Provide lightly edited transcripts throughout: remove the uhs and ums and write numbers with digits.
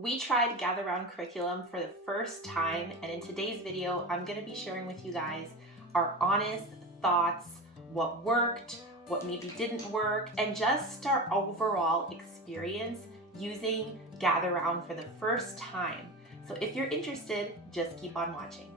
We tried Gather Round curriculum for the first time, and in today's video, I'm gonna be sharing with you guys our honest thoughts, what worked, what maybe didn't work, and just our overall experience using Gather Round for the first time. So if you're interested, just keep on watching.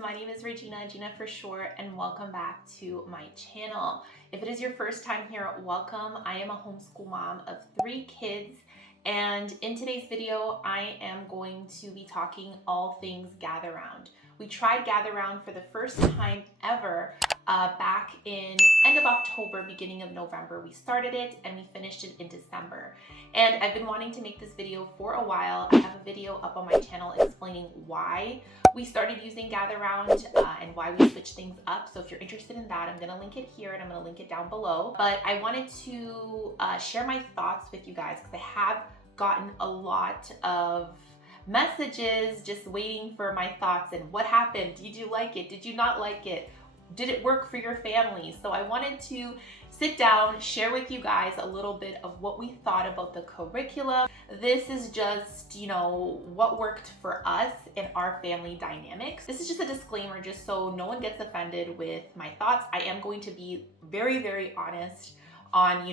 My name is Gina for short, and welcome back to my channel. If it is your first time here, welcome. I am a homeschool mom of 3 kids, and in today's video, I am going to be talking all things Gather Round. We tried Gather Round for the first time ever back in end of October, beginning of November. We started it and we finished it in December. And I've been wanting to make this video for a while. I have a video up on my channel explaining why we started using Gather Round and why we switched things up. So if you're interested in that, I'm gonna link it here and I'm gonna link it down below. But I wanted to share my thoughts with you guys because I have gotten a lot of messages just waiting for my thoughts and what happened. Did you like it? Did you not like it? Did it work for your family? So I wanted to sit down, share with you guys a little bit of what we thought about the curriculum. This is just, what worked for us in our family dynamics. This is just a disclaimer, just so no one gets offended with my thoughts. I am going to be very, very honest on,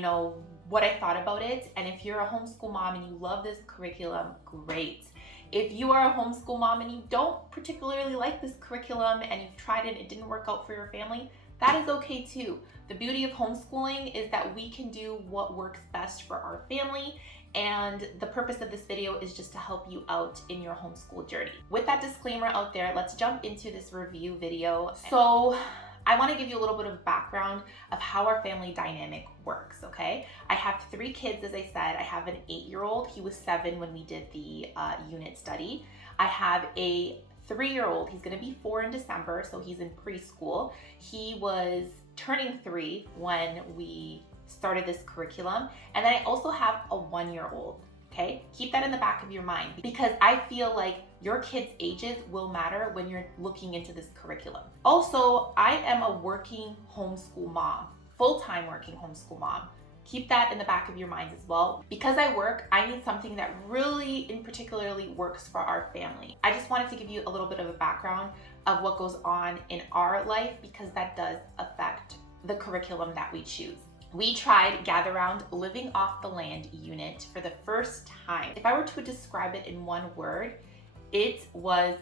what I thought about it. And if you're a homeschool mom and you love this curriculum, great. If you are a homeschool mom and you don't particularly like this curriculum and you've tried it, it didn't work out for your family, that is okay too. The beauty of homeschooling is that we can do what works best for our family, and the purpose of this video is just to help you out in your homeschool journey. With that disclaimer out there, let's jump into this review video. So I want to give you a little bit of background of how our family dynamic works, okay? I have 3 kids, as I said. I have an 8-year-old. He was 7 when we did the unit study. I have a 3-year-old. He's going to be 4 in December, so he's in preschool. He was turning 3 when we started this curriculum. And then I also have a 1-year-old. Okay, keep that in the back of your mind because I feel like your kids' ages will matter when you're looking into this curriculum. Also, I am a working homeschool mom, full-time working homeschool mom. Keep that in the back of your minds as well. Because I work, I need something that really in particularly works for our family. I just wanted to give you a little bit of a background of what goes on in our life because that does affect the curriculum that we choose. We tried Gather Round Living Off the Land unit for the first time. If I were to describe it in one word, it was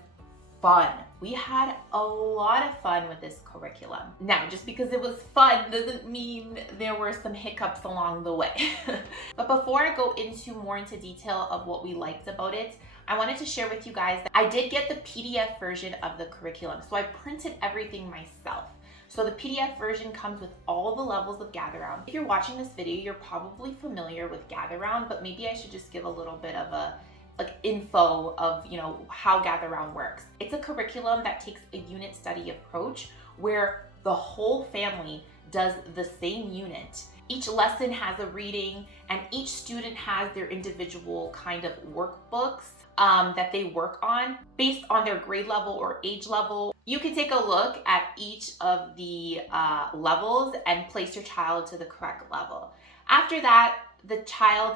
fun. We had a lot of fun with this curriculum. Now, just because it was fun doesn't mean there were some hiccups along the way. But before I go more into detail of what we liked about it, I wanted to share with you guys that I did get the PDF version of the curriculum. So I printed everything myself. So the PDF version comes with all the levels of Gather Round. If you're watching this video, you're probably familiar with Gather Round, but maybe I should just give a little bit of a info of how Gather Round works. It's a curriculum that takes a unit study approach where the whole family does the same unit. Each lesson has a reading and each student has their individual kind of workbooks that they work on based on their grade level or age level. You can take a look at each of the levels and place your child to the correct level. After that,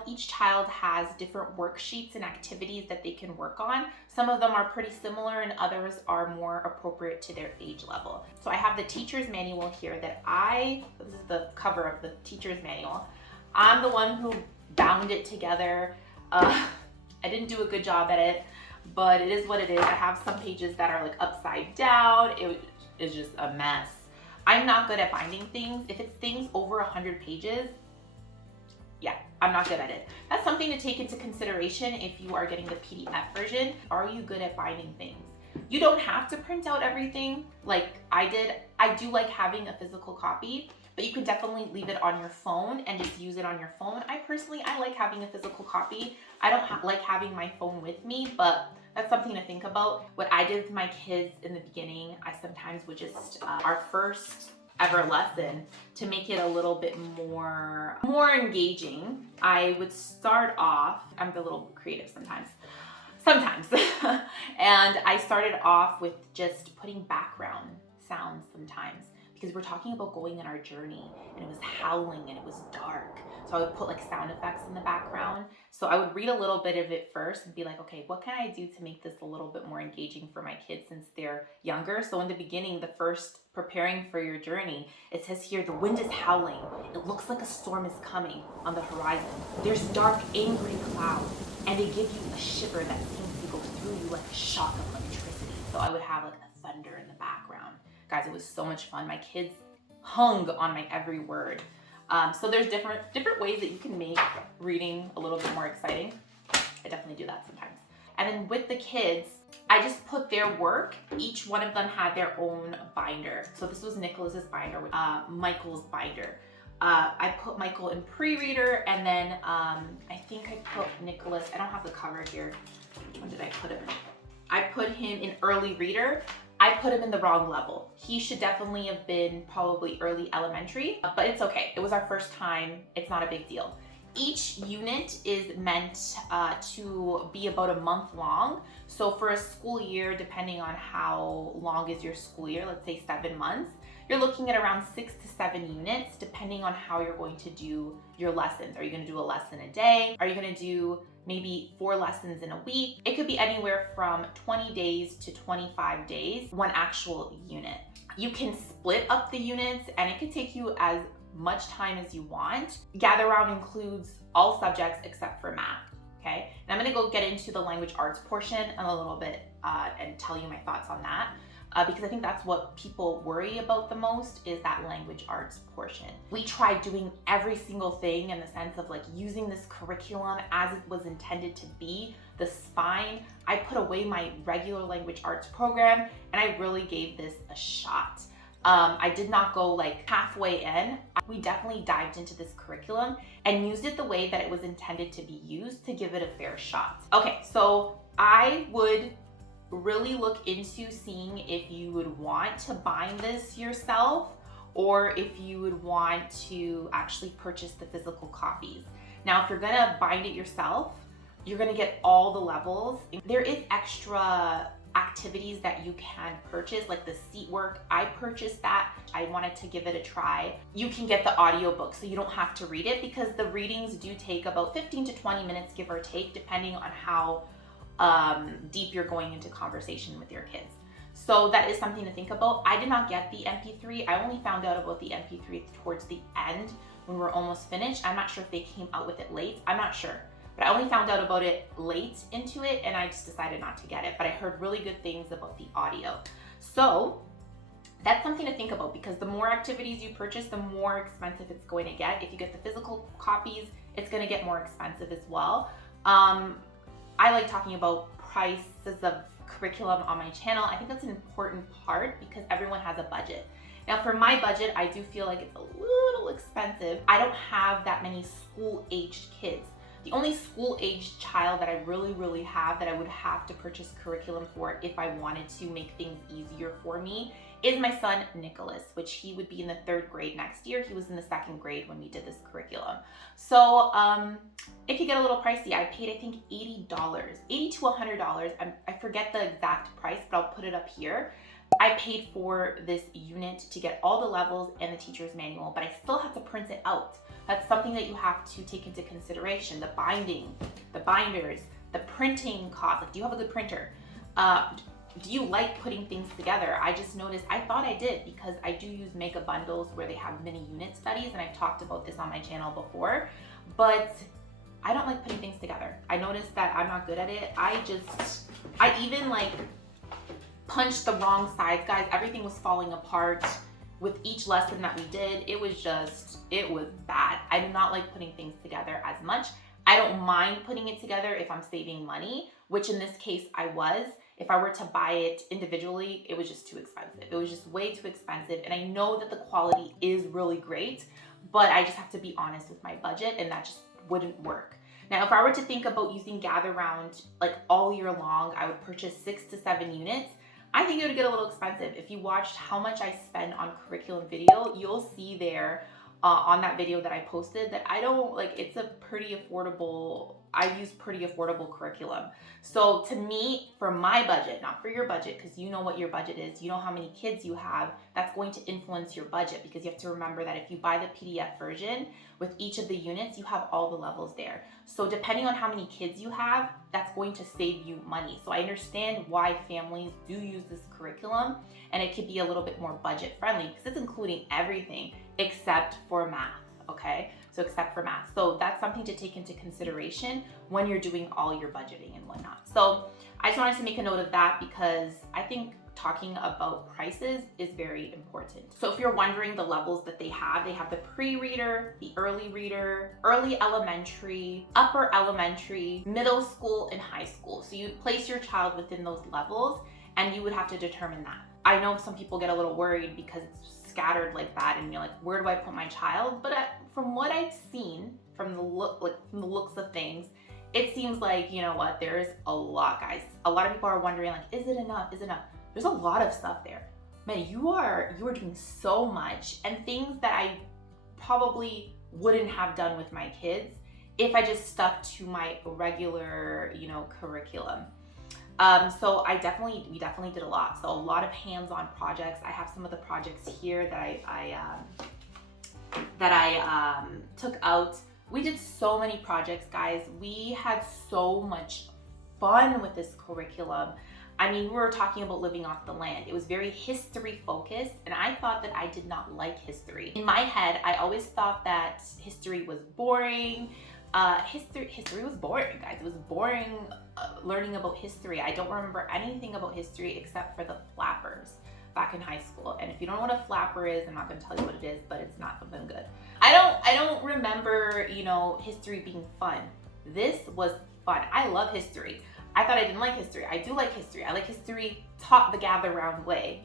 each child has different worksheets and activities that they can work on. Some of them are pretty similar and others are more appropriate to their age level. So I have the teacher's manual here this is the cover of the teacher's manual. I'm the one who bound it together. I didn't do a good job at it, but it is what it is. I have some pages that are upside down. It is just a mess. I'm not good at binding things. If it's things over 100 pages, yeah, I'm not good at it. That's something to take into consideration if you are getting the PDF version. Are you good at binding things? You don't have to print out everything like I did. I do like having a physical copy, but you can definitely leave it on your phone and just use it on your phone. I like having a physical copy. I don't like having my phone with me, but that's something to think about. What I did with my kids in the beginning, I sometimes would just, our first ever lesson, to make it a little bit more engaging, I would start off, I'm a little creative sometimes. sometimes. And I started off with just putting background sounds sometimes because we're talking about going on our journey, and it was howling and it was dark. So I would put like sound effects in the background. So I would read a little bit of it first and be like, okay, what can I do to make this a little bit more engaging for my kids since they're younger? So in the beginning, the first preparing for your journey, it says here, the wind is howling. It looks like a storm is coming on the horizon. There's dark, angry clouds, and they give you a shiver that seems to go through you like a shock of electricity. So I would have like the thunder in the background. Guys, it was so much fun. My kids hung on my every word. So there's different ways that you can make reading a little bit more exciting. I definitely do that sometimes. And then with the kids, I just put their work. Each one of them had their own binder. So this was Nicholas's binder, Michael's binder. I put Michael in pre-reader, and then I think I put Nicholas, I don't have the cover here. Which one did I put him in? I put him in early reader. I put him in the wrong level. He should definitely have been probably early elementary, but it's okay. It was our first time. It's not a big deal. Each unit is meant to be about a month long. So for a school year, depending on how long is your school year, let's say 7 months, you're looking at around 6 to 7 units, depending on how you're going to do your lessons. Are you going to do a lesson a day? Are you going to do maybe 4 lessons in a week? It could be anywhere from 20 days to 25 days, one actual unit. You can split up the units, and it can take you as much time as you want. Gather Round includes all subjects except for math, okay? And I'm gonna go get into the language arts portion in a little bit and tell you my thoughts on that. Because I think that's what people worry about the most, is that language arts portion. We tried doing every single thing in the sense of like using this curriculum as it was intended to be, the spine. I put away my regular language arts program, and I really gave this a shot. I did not go like halfway in. We definitely dived into this curriculum and used it the way that it was intended to be used, to give it a fair shot. Okay, so I would really look into seeing if you would want to bind this yourself, or if you would want to actually purchase the physical copies. Now, if you're gonna bind it yourself, you're gonna get all the levels. There is extra activities that you can purchase, like the seat work. I purchased that. I wanted to give it a try. You can get the audiobook, so you don't have to read it, because the readings do take about 15 to 20 minutes, give or take, depending on how deep you're going into conversation with your kids. So that is something to think about. I did not get the MP3. I only found out about the MP3 towards the end when we're almost finished. I'm not sure if they came out with it late. I'm not sure. But I only found out about it late into it, and I just decided not to get it. But I heard really good things about the audio. So that's something to think about, because the more activities you purchase, the more expensive it's going to get. If you get the physical copies, it's going to get more expensive as well. I like talking about prices of curriculum on my channel. I think that's an important part, because everyone has a budget. Now, for my budget, I do feel like it's a little expensive. I don't have that many school-aged kids. The only school-aged child that I really have that I would have to purchase curriculum for if I wanted to make things easier for me is my son Nicholas, which he would be in the 3rd grade next year. He was in the 2nd grade when we did this curriculum. So it could get a little pricey. I paid, I think, $80 to $100. I forget the exact price, but I'll put it up here. I paid for this unit to get all the levels and the teacher's manual, but I still have to print it out. That's something that you have to take into consideration. The binding, the binders, the printing cost. Like, do you have a good printer? Do you like putting things together? I just noticed, I thought I did, because I do use mega bundles where they have mini unit studies, and I've talked about this on my channel before, but I don't like putting things together. I noticed that I'm not good at it. I even like punched the wrong sides, guys. Everything was falling apart with each lesson that we did. It was bad. I do not like putting things together as much. I don't mind putting it together if I'm saving money, which in this case I was. If I were to buy it individually, it was just too expensive. It was just way too expensive. And I know that the quality is really great, but I just have to be honest with my budget, and that just wouldn't work. Now, if I were to think about using Gather Round like all year long, I would purchase 6 to 7 units. I think it would get a little expensive. If you watched how much I spend on curriculum video, you'll see there on that video that I posted that I don't, like, it's a pretty affordable I use pretty affordable curriculum. So to me, for my budget, not for your budget, because you know what your budget is, you know how many kids you have, that's going to influence your budget, because you have to remember that if you buy the PDF version with each of the units, you have all the levels there. So depending on how many kids you have, that's going to save you money. So I understand why families do use this curriculum, and it could be a little bit more budget friendly because it's including everything except for math, okay? So except for math. So that's something to take into consideration when you're doing all your budgeting and whatnot. So I just wanted to make a note of that because I think talking about prices is very important. So if you're wondering the levels that they have the pre-reader, the early reader, early elementary, upper elementary, middle school, and high school. So you place your child within those levels and you would have to determine that. I know some people get a little worried because it's scattered like that and you're like, where do I put my child? But from what I've seen, from the looks of things, it seems like, you know what, there's a lot, guys. A lot of people are wondering, like, is it enough? Is it enough? There's a lot of stuff there. Man, you are doing so much, and things that I probably wouldn't have done with my kids if I just stuck to my regular, curriculum. So we definitely did a lot. So a lot of hands-on projects. I have some of the projects here that I took out. We did so many projects, guys. We had so much fun with this curriculum. I mean, we were talking about living off the land. It was very history focused, and I thought that I did not like history. In my head, I always thought that history was boring. History was boring, guys. It was boring learning about history. I don't remember anything about history except for the flappers back in high school. And if you don't know what a flapper is, I'm not gonna tell you what it is, but it's not something good. I don't remember, history being fun. This was fun. I love history. I thought I didn't like history. I do like history. I like history taught the gather round way,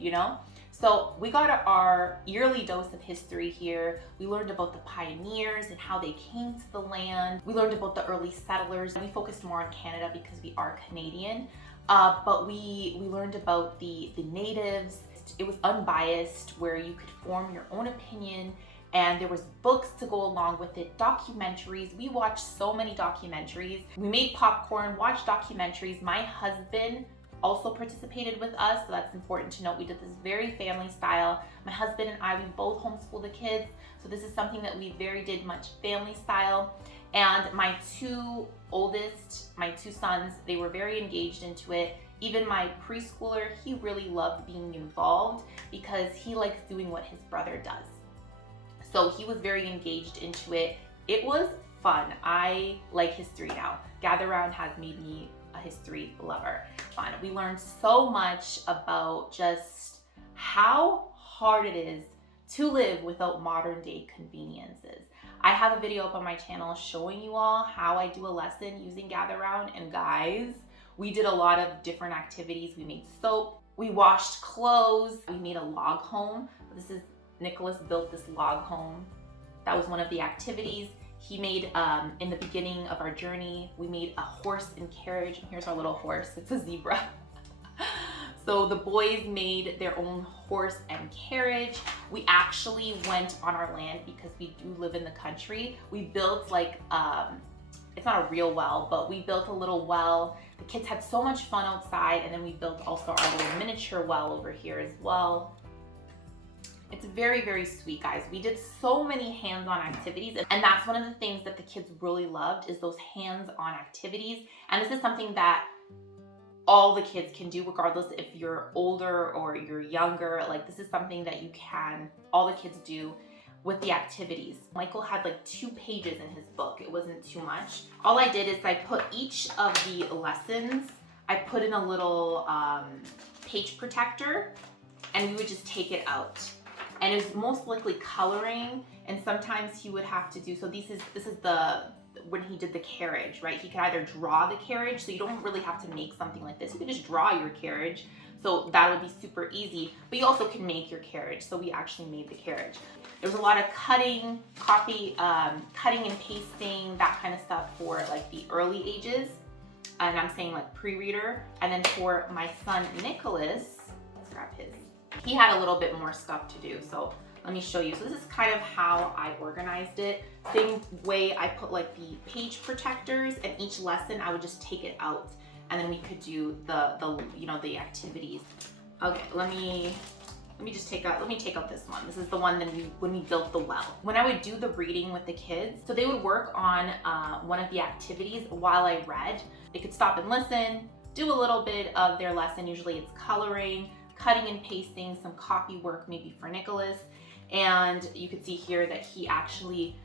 So we got our yearly dose of history here. We learned about the pioneers and how they came to the land. We learned about the early settlers. We focused more on Canada because we are Canadian. But we learned about the natives. It was unbiased, where you could form your own opinion, and there was books to go along with it, documentaries. We watched so many documentaries. We made popcorn, watched documentaries. My husband also participated with us, so that's important to note. We did this very family style. My husband and I, we both homeschool the kids, so this is something that we did much family style. And my two sons, they were very engaged into it. Even my preschooler, he really loved being involved because he likes doing what his brother does. So he was very engaged into it. It was fun. I like history now. Gather Round has made me a history lover. Fun. We learned so much about just how hard it is to live without modern day conveniences. I have a video up on my channel showing you all how I do a lesson using Gather Round, and guys, we did a lot of different activities. We made soap, we washed clothes, we made a log home. Nicholas built this log home. That was one of the activities. He made, in the beginning of our journey, we made a horse and carriage. And here's our little horse, it's a zebra. So the boys made their own horse and carriage. We actually went on our land because we do live in the country. We built it's not a real well, but we built a little well. The kids had so much fun outside, and then we built also our little miniature well over here as well. It's very, very sweet, guys. We did so many hands-on activities, and that's one of the things that the kids really loved, is those hands-on activities. And this is something that all the kids can do, regardless if you're older or you're younger. Like, this is something that all the kids do with the activities. Michael had like 2 pages in his book. It wasn't too much. All I did is I put each of the lessons, I put in a little page protector, and we would just take it out. And it was most likely coloring, and sometimes he would have to do, so this is when he did the carriage, right? He could either draw the carriage, so you don't really have to make something like this. You can just draw your carriage, so that would be super easy. But you also can make your carriage, so we actually made the carriage. There was a lot of cutting and pasting, that kind of stuff for like the early ages. And I'm saying like pre-reader. And then for my son, Nicholas, let's grab his. He had a little bit more stuff to do. So Let me show you. So this is kind of how I organized it. Same way I put like the page protectors, and each lesson I would just take it out, and then we could do the activities. Okay, let me take out this one. This is the one that when we built the well. When I would do the reading with the kids, so they would work on one of the activities while I read. They could stop and listen, do a little bit of their lesson. Usually it's coloring, cutting and pasting, some copy work maybe for Nicholas. And you can see here that he actually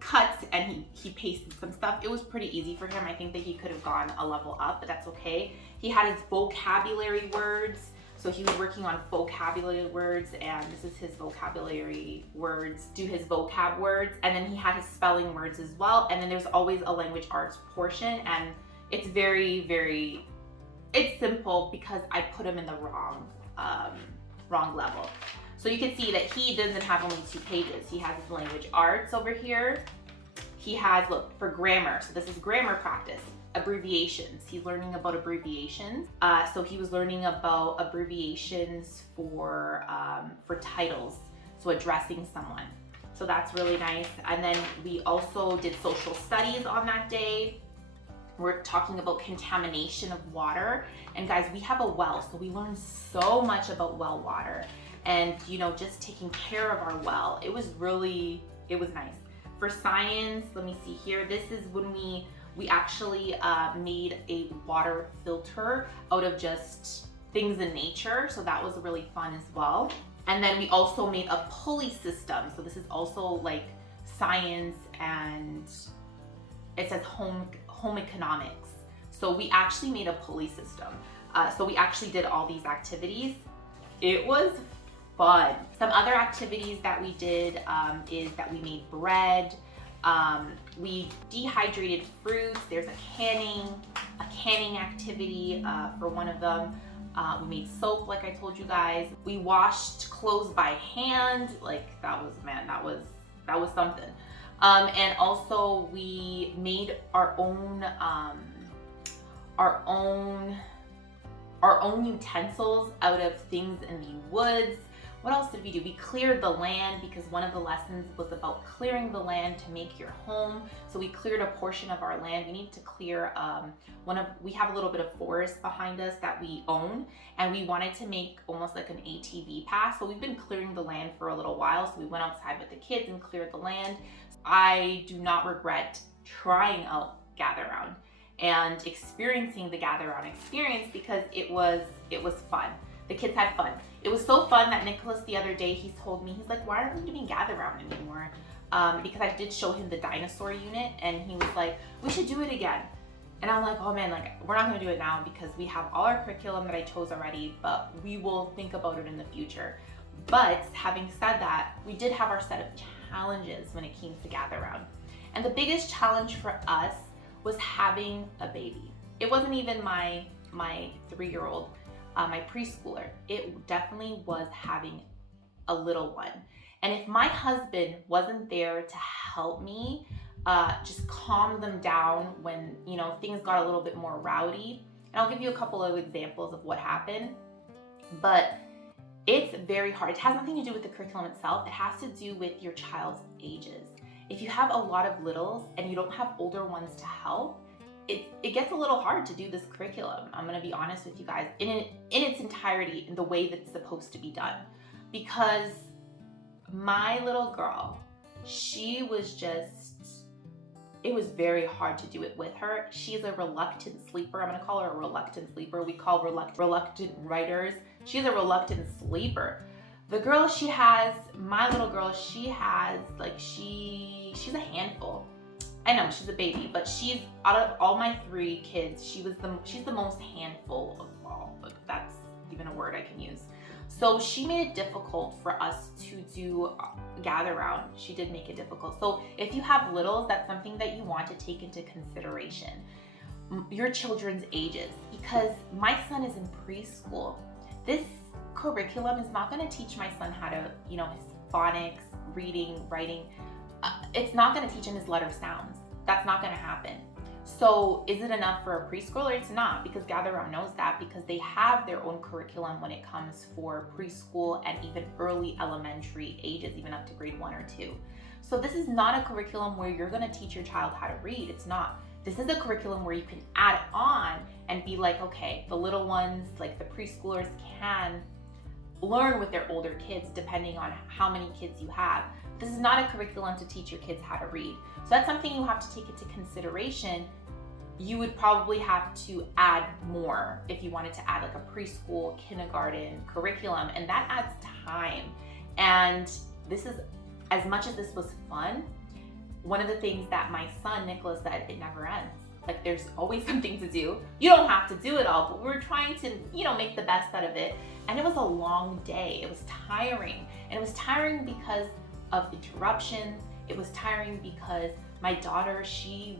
cuts and he pasted some stuff. It was pretty easy for him. I think that he could have gone a level up, but that's okay. He had his vocabulary words. So he was working on vocabulary words, and this is his vocabulary words, do his vocab words, and then he had his spelling words as well. And then there's always a language arts portion, and it's it's simple because I put him in the wrong level. So you can see that he doesn't have only 2 pages. He has his language arts over here. He has, look, for grammar. So this is grammar practice. Abbreviations. He's learning about abbreviations. So he was learning about abbreviations for titles. So addressing someone. So that's really nice. And then we also did social studies on that day. We're talking about contamination of water. And guys, we have a well, so we learned so much about well water and, just taking care of our well. It was nice. For science, let me see here. This is when we actually made a water filter out of just things in nature. So that was really fun as well. And then we also made a pulley system. So this is also like science, and it says home economics. So we actually made a pulley system. So we actually did all these activities. It was fun. Some other activities that we did is that we made bread. We dehydrated fruits. There's a canning activity for one of them. We made soap, like I told you guys. We washed clothes by hand. Like that was something. And also we made our own utensils out of things in the woods. What else did we do? We cleared the land because one of the lessons was about clearing the land to make your home. So we cleared a portion of our land. We need to clear we have a little bit of forest behind us that we own, and we wanted to make almost like an ATV path. So we've been clearing the land for a little while. So we went outside with the kids and cleared the land. I do not regret trying out Gather Round and experiencing the Gather Round experience because it was fun. The kids had fun. It was so fun that Nicholas the other day, he told me, he's like, why aren't we doing Gather Round anymore? Because I did show him the dinosaur unit, and he was like, we should do it again. And I'm like, oh man, like we're not gonna do it now because we have all our curriculum that I chose already, but we will think about it in the future. But having said that, we did have our set of challenges when it came to Gather Round. And the biggest challenge for us was having a baby. It wasn't even my 3-year-old, my preschooler. It definitely was having a little one. And if my husband wasn't there to help me just calm them down when things got a little bit more rowdy, and I'll give you a couple of examples of what happened, but it's very hard. It has nothing to do with the curriculum itself. It has to do with your child's ages. If you have a lot of littles and you don't have older ones to help, it gets a little hard to do this curriculum. I'm gonna be honest with you guys, in its entirety, in the way that it's supposed to be done. Because my little girl, it was very hard to do it with her. She's a reluctant sleeper. I'm gonna call her a reluctant sleeper. We call reluctant writers. She's a reluctant sleeper. The girl my little girl, she's a handful. I know she's a baby, but she's, out of all my 3 kids, she's the most handful of all, but that's even a word I can use. So she made it difficult for us to do Gather Round. She did make it difficult. So if you have littles, that's something that you want to take into consideration. Your children's ages, because my son is in preschool. This curriculum is not going to teach my son how to, his phonics, reading, writing. It's not going to teach him his letter sounds. That's not going to happen. So is it enough for a preschooler? It's not, because Gather Round knows that, because they have their own curriculum when it comes for preschool and even early elementary ages, even up to grade 1 or 2. So this is not a curriculum where you're gonna teach your child how to read. It's not. This is a curriculum where you can add on and be like, okay, the little ones, like the preschoolers, can learn with their older kids depending on how many kids you have. This is not a curriculum to teach your kids how to read. So that's something you have to take into consideration. You would probably have to add more if you wanted to add like a preschool, kindergarten curriculum, and that adds time. And this is, as much as this was fun, one of the things that my son Nicholas said, it never ends. Like, there's always something to do. You don't have to do it all, but we're trying to, make the best out of it. And it was a long day. It was tiring. And it was tiring because of interruptions. It was tiring because my daughter, she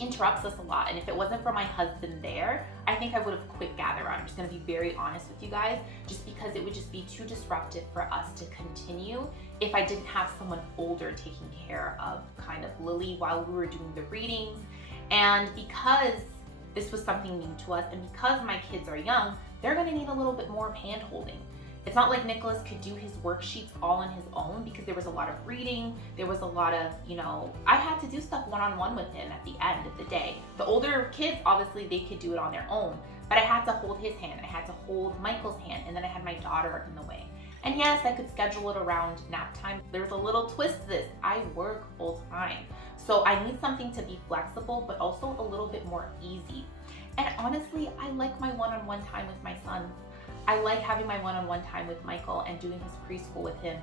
interrupts us a lot. And if it wasn't for my husband there, I think I would have quit Gather Round. I'm just gonna be very honest with you guys, just because it would just be too disruptive for us to continue if I didn't have someone older taking care of kind of Lily while we were doing the readings. And because this was something new to us, and because my kids are young, they're gonna need a little bit more of hand holding. It's not like Nicholas could do his worksheets all on his own, because there was a lot of reading. There was a lot of, I had to do stuff one-on-one with him at the end of the day. The older kids, obviously, they could do it on their own, but I had to hold his hand. I had to hold Michael's hand, and then I had my daughter in the way. And yes, I could schedule it around nap time. There's a little twist to this. I work full time. So I need something to be flexible, but also a little bit more easy. And honestly, I like my one-on-one time with my son. I like having my one-on-one time with Michael and doing his preschool with him.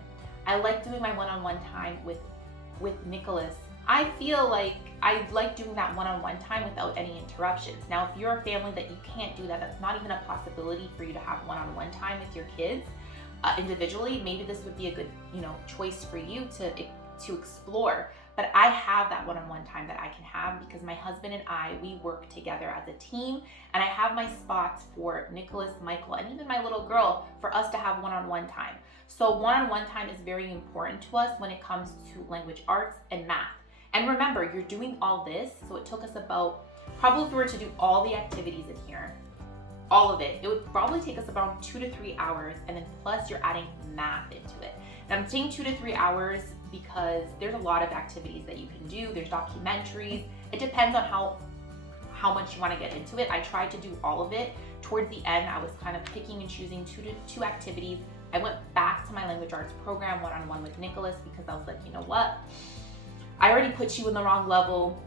I like doing my one-on-one time with Nicholas. I feel like I like doing that one-on-one time without any interruptions. Now, if you're a family that you can't do that, that's not even a possibility for you to have one-on-one time with your kids individually, maybe this would be a good, choice for you to explore. But I have that one-on-one time that I can have because my husband and we work together as a team, and I have my spots for Nicholas, Michael, and even my little girl for us to have one-on-one time. So one-on-one time is very important to us when it comes to language arts and math. And remember, you're doing all this, so it took us about, probably if we were to do all the activities in here, all of it would probably take us about 2 to 3 hours, and then plus you're adding math into it. And I'm saying 2 to 3 hours because there's a lot of activities that you can do. There's documentaries. It depends on how much you want to get into it. I tried to do all of it. Towards the end, I was kind of picking and choosing two activities. I went back to my language arts program one-on-one with Nicholas because I was like, you know what? I already put you in the wrong level.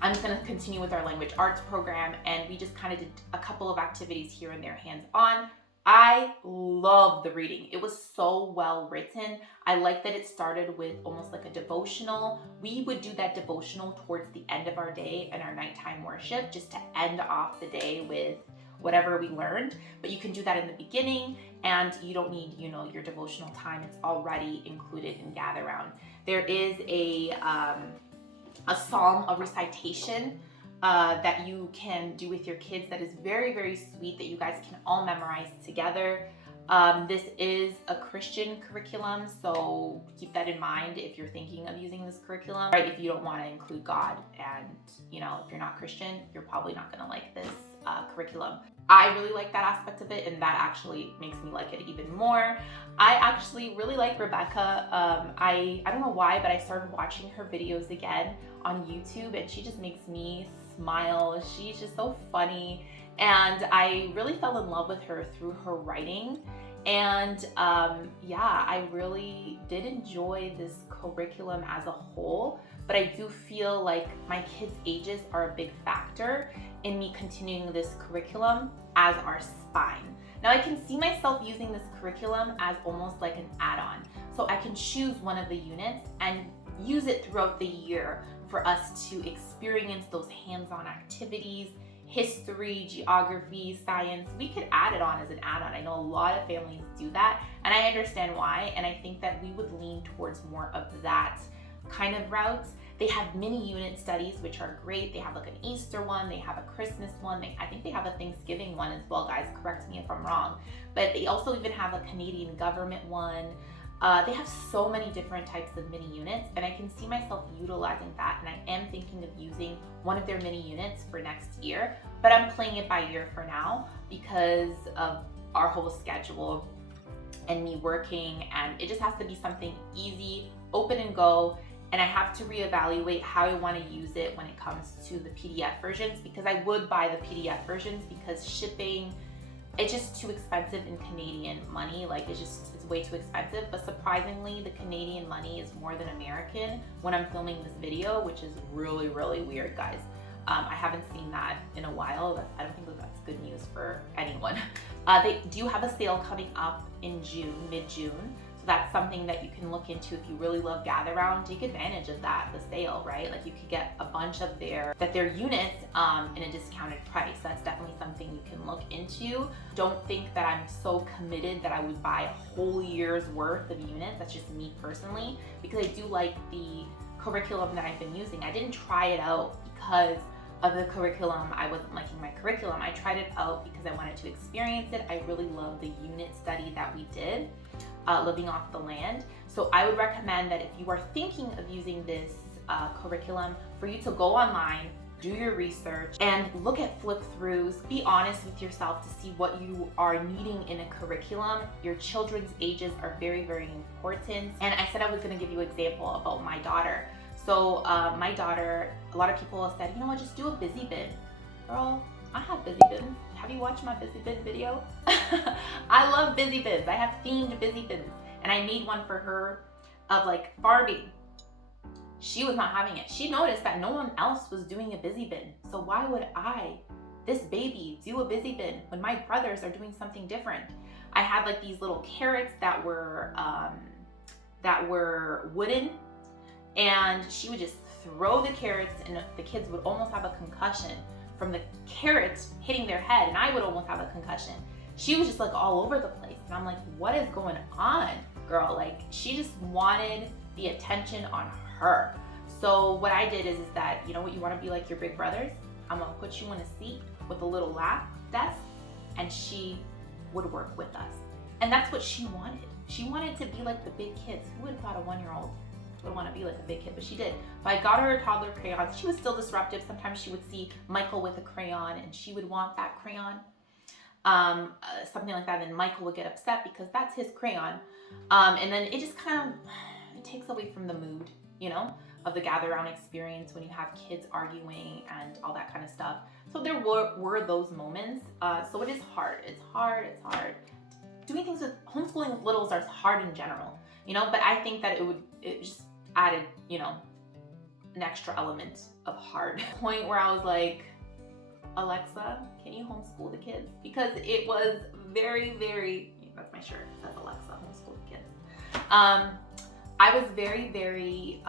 I'm just going to continue with our language arts program, and we just kind of did a couple of activities here and there hands-on. I love the reading. It was so well written. I like that it started with almost like a devotional. We would do that devotional towards the end of our day and our nighttime worship, just to end off the day with whatever we learned. But you can do that in the beginning, and you don't need, your devotional time. It's already included in Gather Round. There is a psalm, a recitation that you can do with your kids that is very, very sweet, that you guys can all memorize together. This is a Christian curriculum, so keep that in mind if you're thinking of using this curriculum, right? If you don't want to include God, and if you're not Christian, you're probably not going to like this curriculum. I really like that aspect of it, and that actually makes me like it even more. I actually really like Rebecca. I don't know why, but I started watching her videos again on YouTube, and she just makes me smile. She's just so funny, and I really fell in love with her through her writing. And I really did enjoy this curriculum as a whole, but I do feel like my kids' ages are a big factor in me continuing this curriculum as our spine. Now, I can see myself using this curriculum as almost like an add-on. So I can choose one of the units and use it throughout the year for us to experience those hands-on activities, history, geography, science. We could add it on as an add-on. I know a lot of families do that, and I understand why, and I think that we would lean towards more of that kind of route. They have mini unit studies, which are great. They have like an Easter one, they have a Christmas one, I think they have a Thanksgiving one as well, guys, correct me if I'm wrong. But they also even have a Canadian government one. They have so many different types of mini units, and I can see myself utilizing that, and I am thinking of using one of their mini units for next year, but I'm playing it by ear for now because of our whole schedule and me working, and it just has to be something easy, open and go, and I have to reevaluate how I want to use it when it comes to the PDF versions, because I would buy the PDF versions because shipping, it's just too expensive in Canadian money. Like it's way too expensive, but surprisingly the Canadian money is more than American when I'm filming this video, which is really, really weird, guys. I haven't seen that in a while. I don't think that's good news for anyone. They do have a sale coming up in June, mid-June. So that's something that you can look into if you really love Gather Round. Take advantage of that, the sale, right? Like you could get a bunch of their units in a discounted price. That's definitely something you can look into. Don't think that I'm so committed that I would buy a whole year's worth of units. That's just me personally, because I do like the curriculum that I've been using. I didn't try it out because of the curriculum. I wasn't liking my curriculum. I tried it out because I wanted to experience it. I really love the unit study that we did, living off the land. So I would recommend that if you are thinking of using this curriculum, for you to go online, do your research, and look at flip-throughs. Be honest with yourself to see what you are needing in a curriculum. Your children's ages are very, very important. And I said I was gonna give you an example about my daughter. So my daughter, a lot of people have said, you know what, just do a busy bin. Girl, I have busy bins. Have you watched my busy bin video? I love busy bins. I have themed busy bins. And I made one for her of like Barbie. She was not having it. She noticed that no one else was doing a busy bin. So why would I, this baby, do a busy bin when my brothers are doing something different? I had like these little carrots that were wooden, and she would just throw the carrots, and the kids would almost have a concussion from the carrots hitting their head, and I would almost have a concussion. She was just like all over the place, and I'm like, what is going on, girl? Like, she just wanted the attention on her. So what I did is that, you know what, you want to be like your big brothers? I'm gonna put you in a seat with a little lap desk, and she would work with us. And that's what she wanted. She wanted to be like the big kids. Who would have thought a 1-year-old would want to be like a big kid? But she did. So I got her a toddler crayon. She was still disruptive. Sometimes she would see Michael with a crayon and she would want that crayon, something like that. And then Michael would get upset because that's his crayon. And then it just kind of, it takes away from the mood, you know, of the gather round experience when you have kids arguing and all that kind of stuff. So there were those moments. So it is hard. It's hard. Doing things with homeschooling with littles are hard in general, you know, but I think that it just added, you know, an extra element of hard. Point where I was like, Alexa, can you homeschool the kids? Because it was very, very, that's my shirt, it says Alexa, homeschool the kids. I was very, very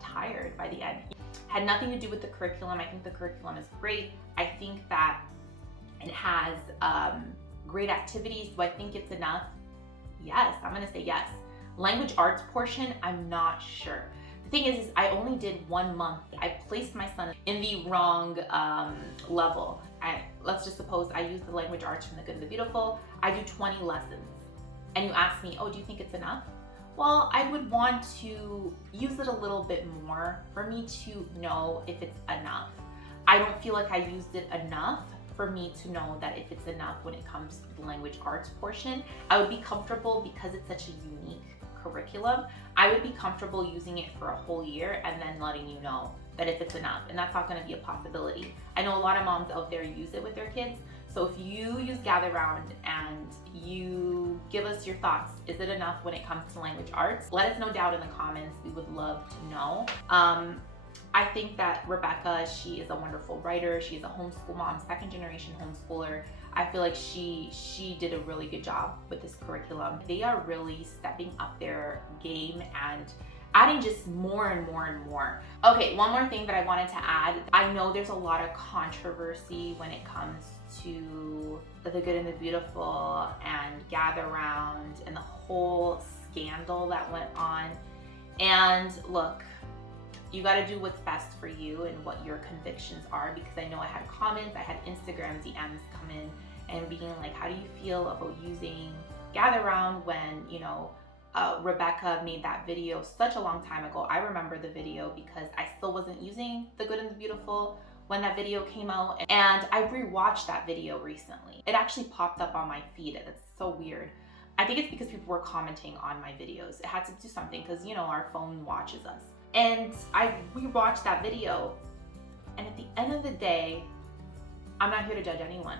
tired by the end. Had nothing to do with the curriculum. I think the curriculum is great. I think that it has great activities. Do I think it's enough? Yes, I'm gonna say yes. Language arts portion, I'm not sure. The thing is I only did 1 month. I placed my son in the wrong level. Let's just suppose I use the language arts from The Good and the Beautiful. I do 20 lessons. And you ask me, oh, do you think it's enough? Well, I would want to use it a little bit more for me to know if it's enough. I don't feel like I used it enough for me to know that if it's enough when it comes to the language arts portion. I would be comfortable because it's such a unique curriculum. I would be comfortable using it for a whole year and then letting you know that if it's enough, and that's not going to be a possibility. I know a lot of moms out there use it with their kids. So if you use Gather Round and you give us your thoughts, is it enough when it comes to language arts? Let us know down in the comments. We would love to know. I think that Rebecca, she is a wonderful writer. She's a homeschool mom, 2nd generation homeschooler. I feel like she did a really good job with this curriculum. They are really stepping up their game and adding just more and more and more. Okay, one more thing that I wanted to add. I know there's a lot of controversy when it comes to The Good and the Beautiful and Gather Round and the whole scandal that went on. And look, you got to do what's best for you and what your convictions are, because I know I had comments, I had Instagram DMs come in and being like, how do you feel about using Gather Round when, you know, Rebecca made that video such a long time ago. I remember the video because I still wasn't using The Good and the Beautiful when that video came out, and I rewatched that video recently. It actually popped up on my feed, and it's so weird. I think it's because people were commenting on my videos. It had to do something because, you know, our phone watches us. And I rewatched that video, and at the end of the day, I'm not here to judge anyone.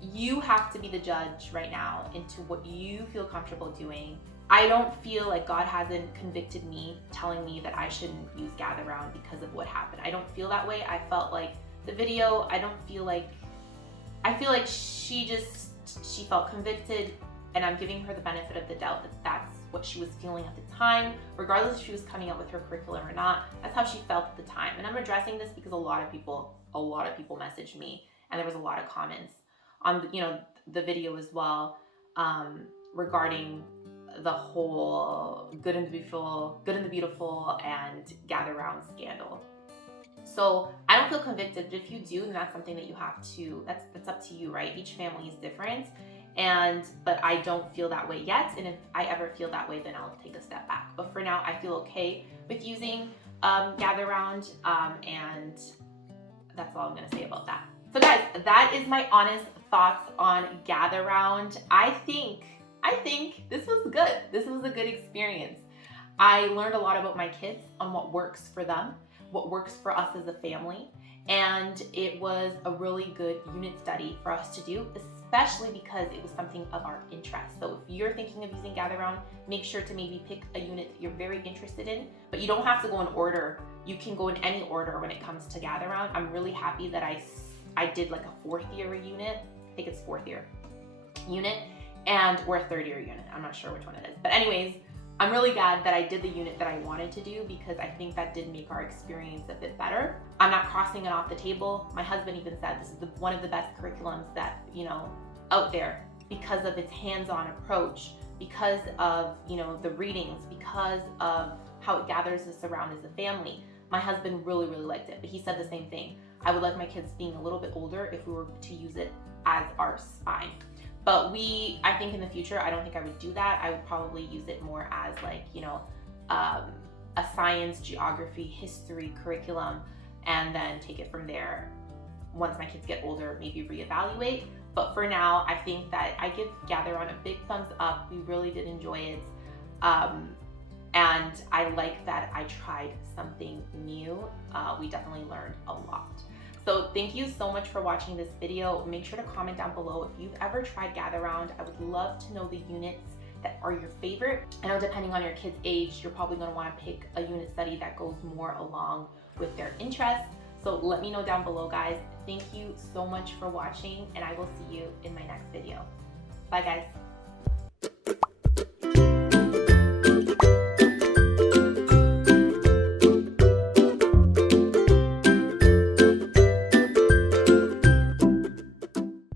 You have to be the judge right now into what you feel comfortable doing. I don't feel like God hasn't convicted me, telling me that I shouldn't use Gather Round because of what happened. I don't feel that way. I felt like the video, I feel like she felt convicted, and I'm giving her the benefit of the doubt that that's what she was feeling at the time, regardless if she was coming up with her curriculum or not. That's how she felt at the time. And I'm addressing this because a lot of people messaged me, and there was a lot of comments on, you know, the video as well, regarding the whole Good and the Beautiful and Gather Round scandal. So I don't feel convicted, but if you do, then that's something that you have to, that's up to you, right? Each family is different, but I don't feel that way yet, and if I ever feel that way, then I'll take a step back. But for now, I feel okay with using Gather Round, and that's all I'm gonna say about that. So guys, that is my honest thoughts on Gather Round. I think this was good. This was a good experience. I learned a lot about my kids on what works for them, what works for us as a family, and it was a really good unit study for us to do, especially because it was something of our interest. So if you're thinking of using Gather Round, make sure to maybe pick a unit that you're very interested in, but you don't have to go in order. You can go in any order when it comes to Gather Round. I'm really happy that I did like a 4th year unit. I think it's 4th year unit, or a 3rd year unit. I'm not sure which one it is. But anyways, I'm really glad that I did the unit that I wanted to do, because I think that did make our experience a bit better. I'm not crossing it off the table. My husband even said this is one of the best curriculums that, you know, out there, because of its hands-on approach, because of, you know, the readings, because of how it gathers us around as a family. My husband really, really liked it, but he said the same thing. I would like my kids being a little bit older if we were to use it as our spine. But I think in the future, I don't think I would do that. I would probably use it more as like, you know, a science, geography, history curriculum, and then take it from there. Once my kids get older, maybe reevaluate. But for now, I think that I give Gather Round a big thumbs up. We really did enjoy it. And I like that I tried something new. We definitely learned a lot. So thank you so much for watching this video. Make sure to comment down below if you've ever tried Gather Round. I would love to know the units that are your favorite. I know depending on your kid's age, you're probably going to want to pick a unit study that goes more along with their interests. So let me know down below, guys. Thank you so much for watching, and I will see you in my next video. Bye, guys.